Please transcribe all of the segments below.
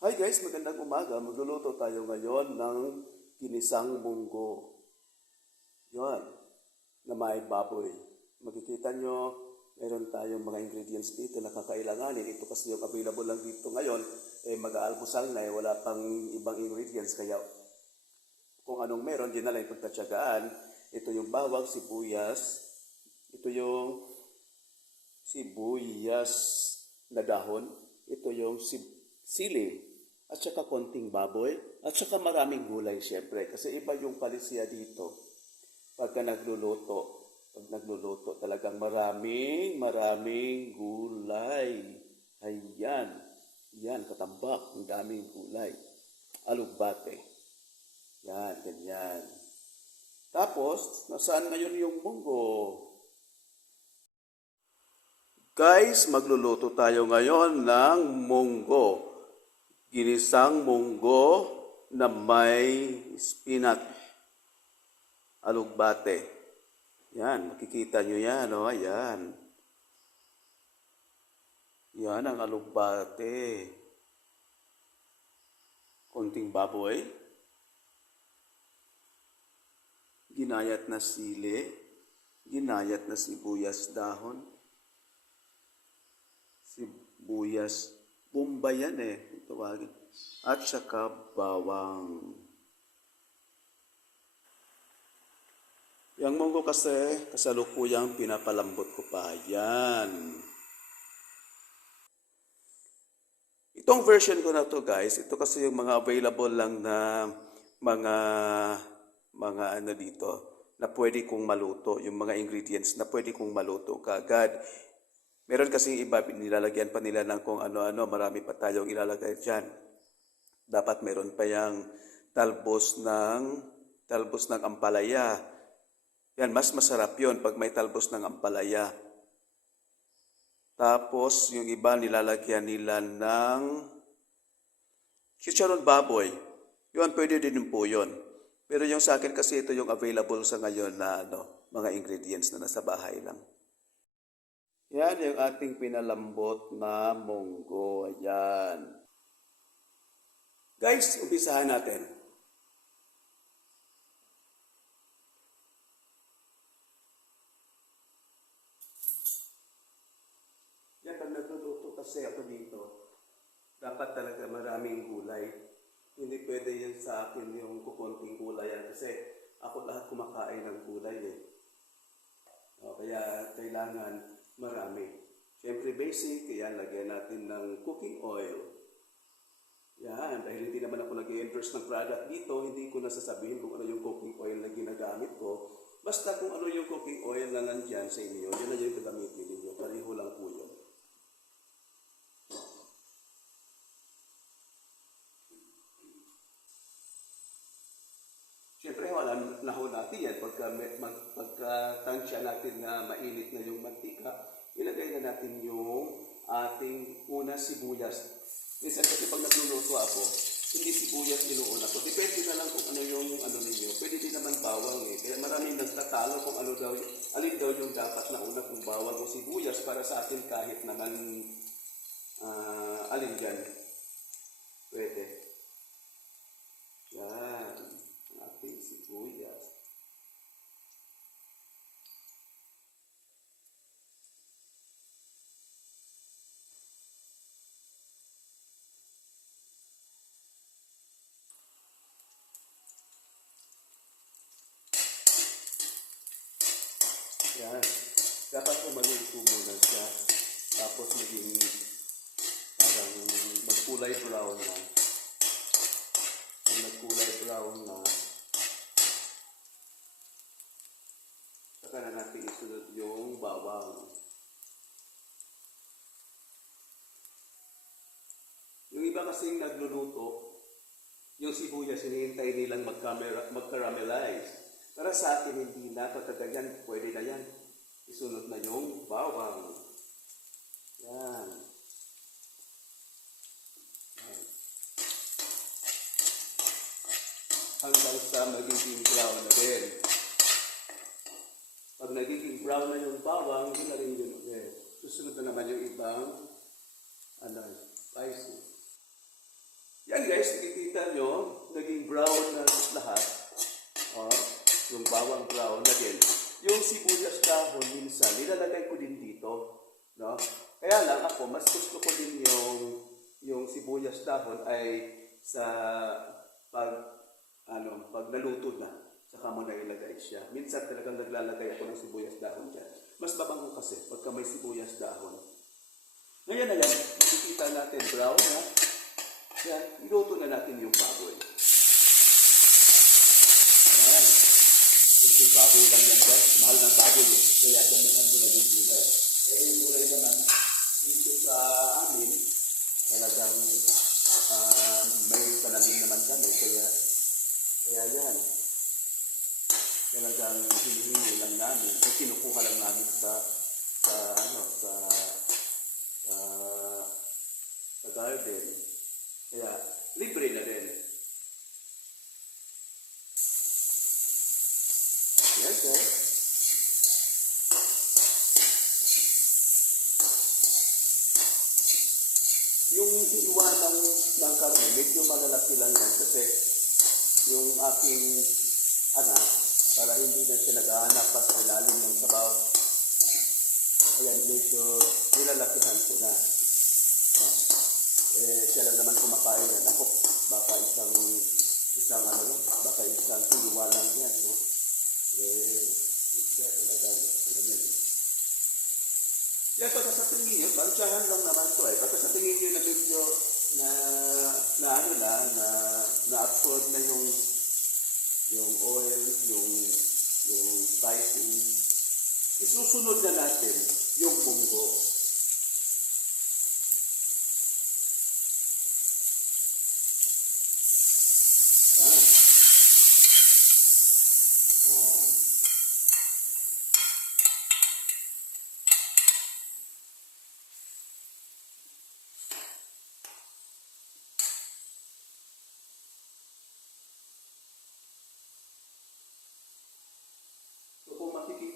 Hi guys, magandang umaga. Magluluto tayo ngayon ng ginisang munggo. Yon, na may baboy. Makikita nyo, meron tayong mga ingredients dito na kakailanganin. Ito kasi yung available lang dito ngayon. Eh, mag-aalmusal na eh, wala pang ibang ingredients. Kaya kung anong meron, din na pagtatsagaan. Ito yung bawang, sibuyas. Ito yung sibuyas na dahon. Ito yung sib- sili. At saka konting baboy. At saka maraming gulay siyempre. Kasi iba yung palisya dito. Pagka nagluluto. Pag nagluluto talagang maraming, maraming gulay. Ayan. Yan, katambak. Ang daming gulay. Alugbate. Yan, ganyan. Tapos, nasaan ngayon yung munggo? Guys, magluluto tayo ngayon ng munggo. Ginisang munggo na may spinach. Alugbate. Yan, makikita nyo yan, o, oh, ayan. Yan ang alugbate. Konting baboy. Ginayat na sili. Ginayat na sibuyas dahon sibuyas. Bumba yan eh. Tawagin. At saka bawang. Yang munggo kasi kasalukuyang pinapalambot ko pa. Yan. Itong version ko na to guys, ito kasi yung mga available lang na mga mga ano dito na pwede kong maluto, yung mga ingredients na pwede kong maluto kagad. Meron kasing iba, nilalagyan pa nila ng kung ano-ano, marami pa tayong ilalagay dyan. Dapat meron pa yung talbos ng, talbos ng ampalaya. Yan, mas masarap yon pag may talbos ng ampalaya. Tapos, yung iba nilalagyan nila ng chicharon baboy. Yun, pwede din po yun. Pero yung sa akin kasi ito yung available sa ngayon na ano, mga ingredients na nasa bahay lang. Yan yung ating pinalambot na munggo. Ayan. Guys, umpisahan natin. Yan, pag nagluluto kasi ako dito, dapat talaga maraming gulay. Hindi pwede yan sa akin yung kukunting gulay yan kasi ako lahat kumakain ng gulay eh. O, kaya kailangan marami. Siyempre basic, kaya lagyan natin ng cooking oil. Yan, dahil hindi naman ako nag-endorse ng product dito, hindi ko nasasabihin kung ano yung cooking oil na ginagamit ko. Basta kung ano yung cooking oil na nandyan sa inyo, yun na yung gagamitin ninyo. Pareho lang po yun. Wala na ho natin yan. Pagka, mag- pagka natin na mainit na yung mantika, ilagay na natin yung ating una sibuyas. Minsan kasi pag nagluluto ako, hindi sibuyas inuuna ko. Depende na lang kung ano yung ano ninyo. Pwede din naman bawang eh. Kaya maraming nagtatalo kung ano daw, alin daw yung dapat na una kung bawang o sibuyas para sa atin kahit naman ah, alin dyan. Pwede. Yan. Ang ating sibuyas. Yan. Dapat umaluto muna siya. Tapos maging parang magkulay brown na. Pag nagkulay brown na, saka na natin isunod yung bawang. Yung iba kasing nagluluto, yung sibuyas hinihintay nilang mag-caramelize. Para sa atin, hindi na. Pagkaganyan, pwede na yan. Isunod na yung bawang. Yan. Yan. Hanggang sa magiging brown na din. Pag nagiging brown na yung bawang, yun na rin yun ulit. Susunod na naman yung ibang ano, spices. Yan guys, nakikita nyo, naging brown na lahat. Oh, yung bawang brown na din sahod minsan, nilalagay ko din dito. No? Kaya lang ako, mas gusto ko din yung, yung sibuyas dahon ay sa pag, ano, pag naluto na, saka mo na ilagay siya. Minsan talagang naglalagay ako ng sibuyas dahon dyan. Mas babango kasi pagka may sibuyas dahon. Ngayon na yan, makikita natin brown na. Yan, iluto na natin yung baboy. Kunting baboy lang yan guys. Mahal ng baboy eh. Kaya damihan mo na yung gulay. Eh, yung gulay naman, dito sa amin, talagang ah, may pananim naman kami. Kaya, kaya yan. Talagang hinihingi lang namin. O kinukuha lang namin sa, sa, ano, sa, sa, sa garden. Kaya, libre na din. Sir. Yung hiwa ng, ng karne, medyo malalaki lang yan kasi yung aking anak, para hindi na siya naghahanap pa sa ilalim ng sabaw. Ayan, medyo nilalakihan ko na. Ah, eh, siya lang naman kumakain yan. Ako, baka isang, isang ano lang, baka isang hiwa lang yan, no? Eh, siya talaga, ano yan, pagka sa tingin nyo, bansyahan lang naman to eh. Pagka sa tingin nyo na medyo na, na ano na, na, na-absorb na yung yung oil, yung yung spicing, isusunod na natin yung munggo. Yan. Oh. So kung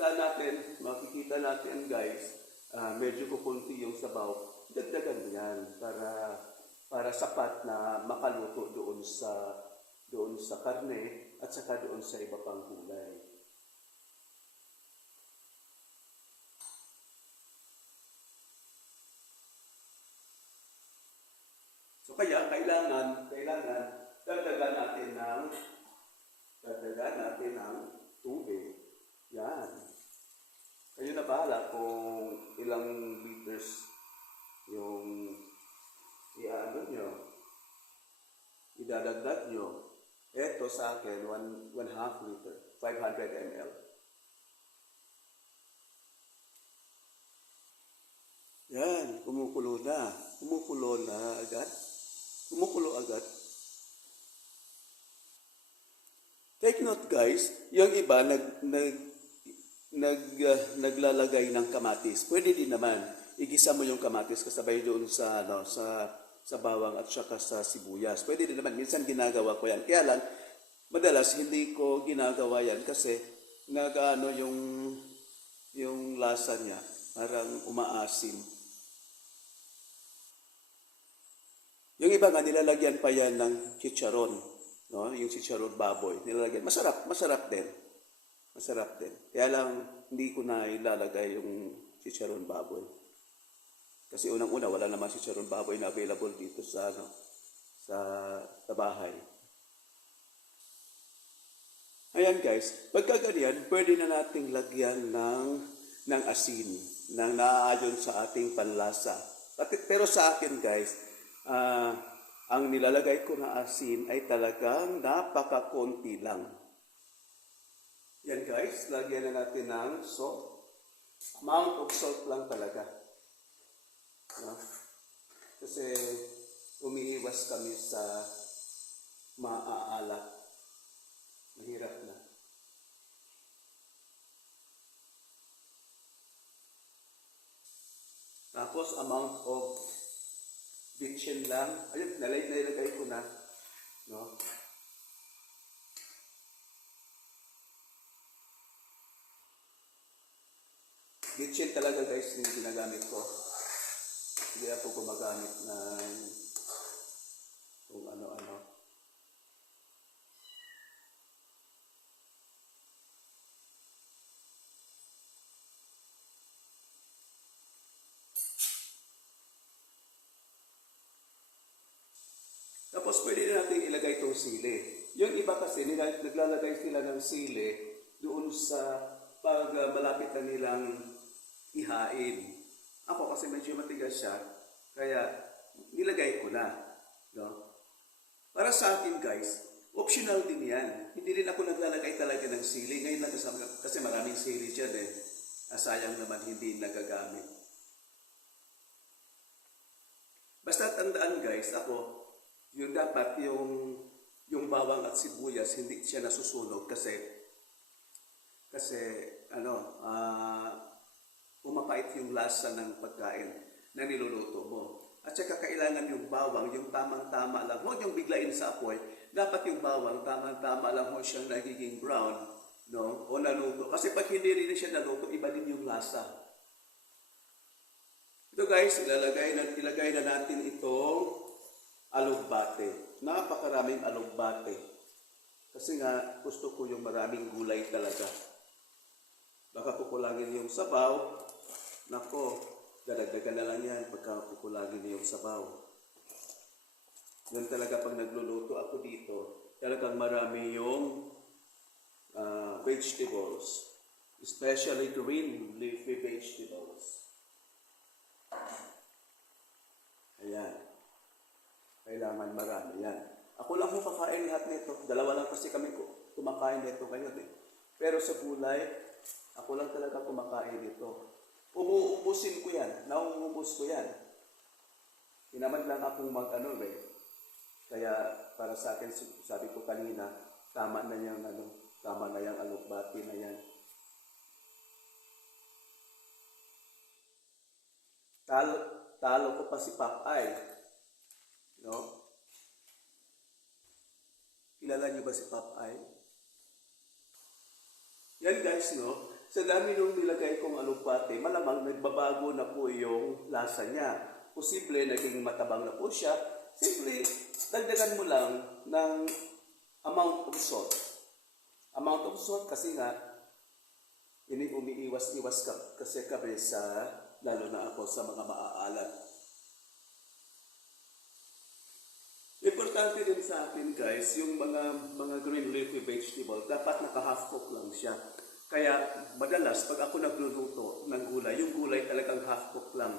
makikita natin, makikita natin guys, ah, medyo kukunti yung sabaw, dagdagan mo yan para para sapat na makaluto doon sa doon sa karne at saka doon sa iba pang gulay. So kaya kailangan kailangan dagdagan natin ng dagdagan natin ng tubig. Yan. Kayo na bahala kung ilang liters yung iaano nyo, idadagdag nyo. Ito sa akin, one, one half liter, 500 ml. Yan, kumukulo na. Kumukulo na agad. Kumukulo agad. Take note guys, yung iba nag, nag, nag, ah, naglalagay ng kamatis. Pwede din naman, igisa mo yung kamatis kasabay doon sa, ano, sa, sa bawang at saka sa sibuyas. Pwede din naman, minsan ginagawa ko yan. Kaya lang, madalas hindi ko ginagawa yan kasi nag-ano yung, yung lasa niya, parang umaasim. Yung iba nga, nilalagyan pa yan ng chicharon. No? Yung chicharon baboy. Nilalagyan. Masarap. Masarap din. Masarap din. Kaya lang, hindi ko na ilalagay yung chicharon baboy. Kasi unang-una, wala naman chicharon baboy na available dito sa, ano, sa, sa bahay. Ayan guys, pagka ganyan, pwede na nating lagyan ng, ng asin na naaayon sa ating panlasa. At- Pero sa akin guys, ah, ang nilalagay ko na asin ay talagang napakakonti lang. Yan guys, lagyan na natin ng salt. Amount of salt lang talaga. No? Kasi umiiwas kami sa maaalat. Mahirap na. Tapos amount of bitchin lang. Ayun, nalay nilagay ko na. No? Bitchin talaga guys yung ginagamit ko. Hindi ako gumagamit ng kung ano-ano. Tapos pwede na natin ilagay itong sili. Yung iba kasi, nila, naglalagay sila ng sili doon sa pag uh, malapit na nilang ihain. Ako kasi medyo matigas siya, kaya nilagay ko na. No? Para sa akin guys, optional din yan. Hindi rin ako naglalagay talaga ng sili. Ngayon lang kasi maraming sili dyan eh. Ah, sayang naman hindi nagagamit. Basta tandaan guys, ako, yung dapat yung yung bawang at sibuyas hindi siya nasusunog kasi kasi ano ah pumapait yung lasa ng pagkain na niluluto mo. At saka kailangan yung bawang, yung tamang-tama lang. Huwag yung biglain sa apoy. Dapat yung bawang, tamang-tama lang mo siyang nagiging brown. No? O naluto. Kasi pag hindi rin siya naluto, iba din yung lasa. Ito guys, ilalagay na, ilagay na natin itong alugbate. Napakaraming alugbate. Kasi nga, gusto ko yung maraming gulay talaga. Baka kukulangin yung sabaw. Nako, dadagdagan na lang yan pagka kukulangin yung sabaw. Yan talaga pag nagluluto ako dito, talagang marami yung ah, vegetables. Especially green leafy vegetables. Ayan. Kailangan marami yan. Ako lang yung kakain lahat nito. Dalawa lang kasi kami ku- kumakain nito ngayon eh. Pero sa gulay, ako lang talaga kumakain nito. Umuubusin ko yan. Nauubos ko yan. Hinaman lang akong mag-ano eh. Kaya para sa akin, sabi ko kanina, tama na yung ano, tama na yung alukbati na yan. Talo, talo ko pa si Popeye. No? Kilala niyo ba si Popeye? Yan guys, no? Sa dami nung nilagay kong alupate, malamang nagbabago na po yung lasa niya. Posible naging matabang na po siya. Simple, dagdagan mo lang ng amount of salt. Amount of salt kasi nga, ini umiiwas-iwas ka kasi kami sa, lalo na ako sa mga maaalat. Importante din sa akin guys, yung mga mga green leafy vegetable, dapat naka-half cook lang siya. Kaya madalas pag ako nagluluto ng gulay, yung gulay talagang half cook lang.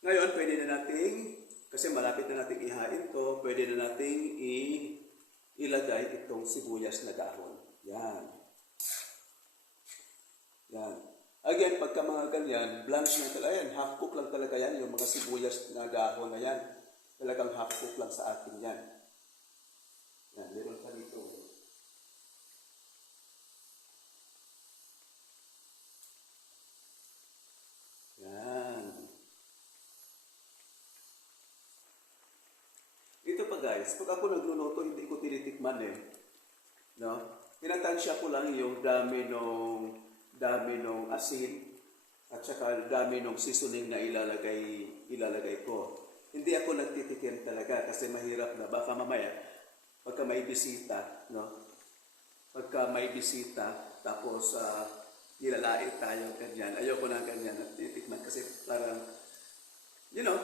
Ngayon, pwede na nating, kasi malapit na nating ihain to, pwede na nating i- ilagay itong sibuyas na dahon. Yan. Yan. Again, pagka mga ganyan, blanch lang talaga yan. Half cook lang talaga yan, yung mga sibuyas na dahon na yan. Talagang half cook lang sa atin yan. Yan. Ito pa guys, pag ako nagluluto, hindi ko tinitikman eh. No? Tinatansya ko lang yung dami nung dami nung asin at saka dami nung seasoning na ilalagay ilalagay ko. Hindi ako nagtitikim talaga kasi mahirap na baka mamaya pagka may bisita, no? Pagka may bisita tapos uh, nilalait tayo ganyan. Ayoko na ganyan at titikman kasi parang you know,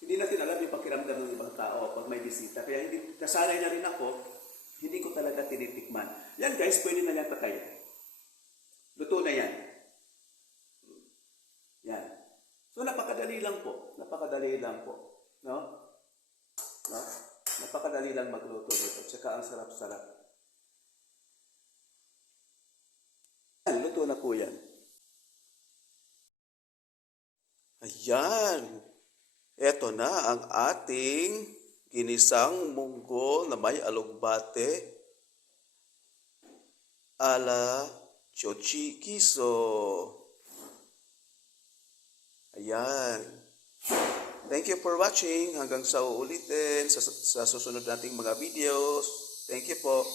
hindi natin alam yung pakiramdam ng tao pag may bisita. Kaya hindi, nasanay na rin ako, hindi ko talaga tinitikman. Yan guys, pwede na yan patay. Luto na yan. Yan. So napakadali lang po. Napakadali lang po. No? No? Napakadali lang magluto nito. Tsaka ang sarap-sarap. Yan, luto na po yan. Ayan. Ito na ang ating ginisang munggo na may alugbate ala chochikiso. Ayan. Thank you for watching. Hanggang sa uulitin sa, sa susunod nating mga videos. Thank you po.